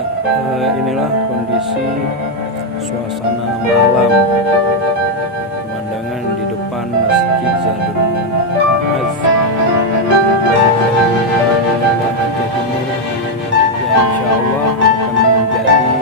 Ya, inilah kondisi suasana malam pemandangan di depan Masjid Zadul Ma'az Aceh Timur, yang insya Allah akan menjadi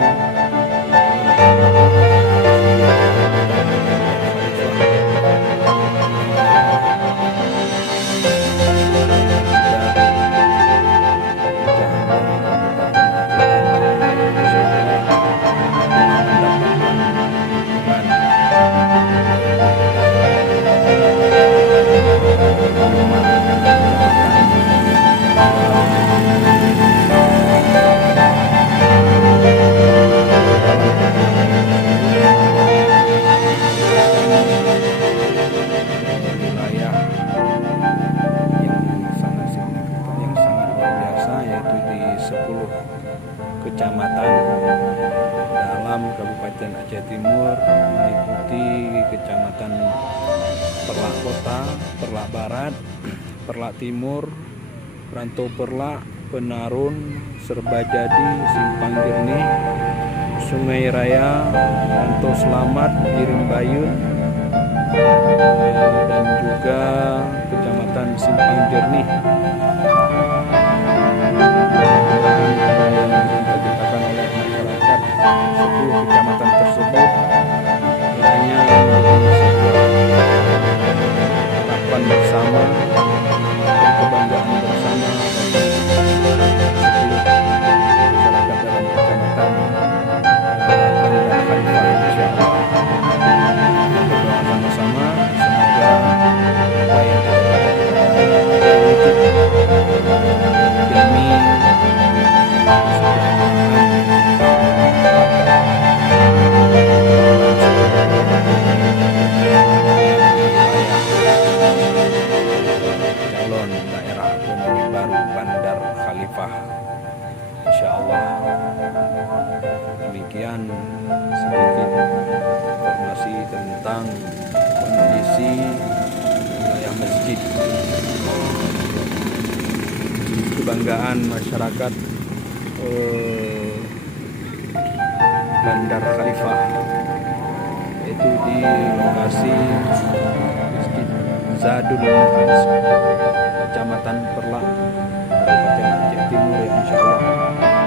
wilayah yang sangat signifikan, yang sangat luar biasa, yaitu di 10 kecamatan dalam Kabupaten Aceh Timur, meliputi Kecamatan Perlak Kota, Perlak Barat, Perlak Timur, Rantau Perlak, Penarun, Serbajadi, Simpang Jernih, Sungai Raya, Rantau Selamat, Giring Bayun, dan juga Kecamatan Simpang Jernih. Yang diberitakan oleh masyarakat 10 kecamatan tersebut kiranya menjadi sebuah harapan bersama, kebanggaan bersama bagi 10 masyarakat dalam kecamatan Bandar Khalifah, insya Allah. Berdoa sama-sama semoga apa yang terwujud demi calon daerah otonomi baru Bandar Khalifah, insya Allah. Demikian sedikit informasi tentang kondisi wilayah masjid, kebanggaan masyarakat Bandar Khalifah, yaitu di lokasi Masjid Zadul Ma'az, Kecamatan Perlak, Kabupaten Aceh Timur, ya insya Allah.